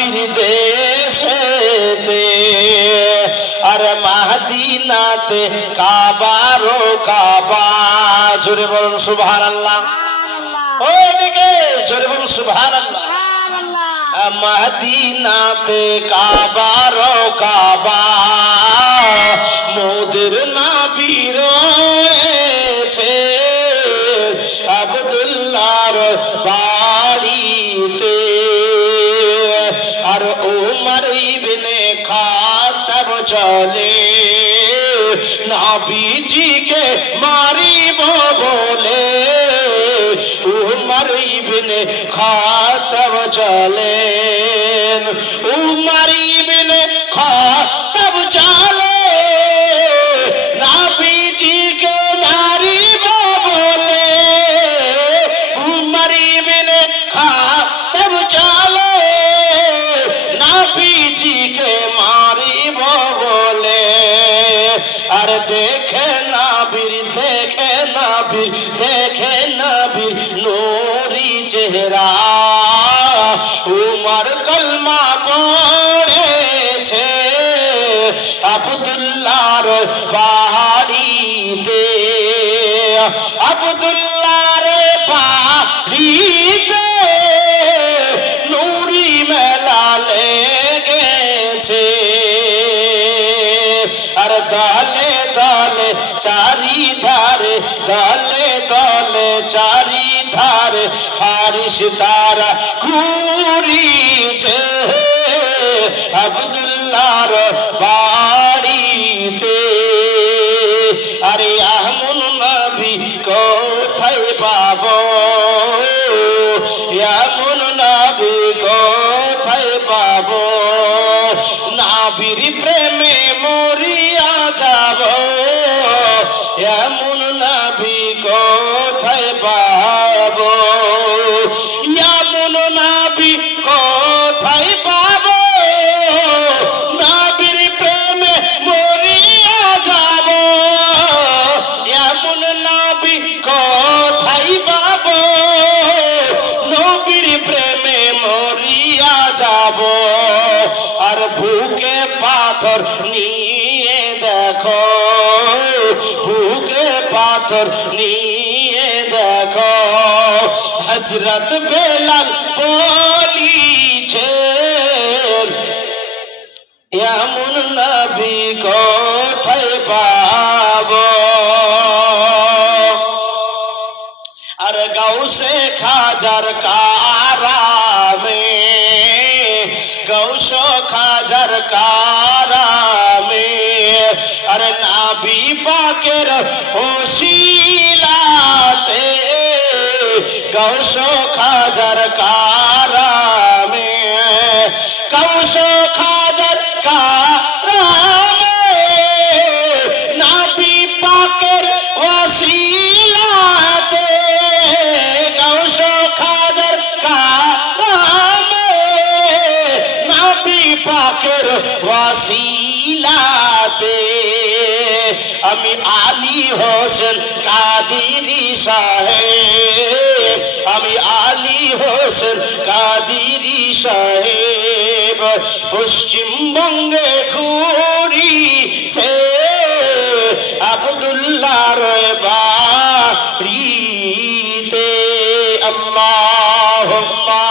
নবীর দেশেতে আর মদিনাতে কাবারো কাবা। জোরে বলুন সুবহানাল্লাহ। ওইদিকে জোরে বলুন সুবহানাল্লাহ। মদিনাতে কাবারো কাবা মোদের নবী রয়েছে আব্দুল্লাহর বাড়িতে আর উমর ইবনে খাত্তাব চলে নবীজিকে মারিব বলে। উমর ইবনে খাত্তাব চলেন, উমর ইবনে খাত্তাব চলে নবীজিকে মারিব বলে। উমর ইবনে খাত্তাব চলে নবীজিকে মারিব বলে। আর দেখে নবীর দেখে নবীর দেখে নবীর নূরি চেহারা উমর কলমা পড়েছে আব্দুল্লাহর বাড়িতে। আব্দুল্লাহর বাড়িতে নূরি মেলা লেগেছে আর দলে দলে চারিধারে দলে দলে চারিধারে ফারিস্তারা ঘুরিছে আব্দুল্লাহর বাড়িতে। আরে এমন নবী কোথায় পাবো, এমন নবী কোথায় পাবো। নবীর প্রেমে মরিয়া যাব, এমন নবী কোথায় পাবো। এমন নবী কোথায় পাবো, নবীর প্রেমে মরিয়া যাব। এমন নবী কোথায় পাবো, নবীর প্রেমে মরিয়া যাব। আর বুকে পাথর নিয়ে দেখো, বুকে পাথর নিয়ে দেখো হযরত বেলাল বলিছে এমন নবী কোথায় পাবো। আর গাউসে খাজার কারামে, গাউস খাজার কারামে আর নবী পাকের ওসিলাতে গাউস খাজার কারামে, গাউস খাজার কারামে নবী পাকের ওসিলাতে গাউস খাজার কারামে নবী পাকের ওসিলাতে। আমি আলী হোসেন কাদিরি সাহেব, আমি আলী হোসেন কাদিরি সাহেব পশ্চিমবঙ্গে ঘুরিছে আব্দুল্লাহর বাড়িতে। আল্লাহুম্মা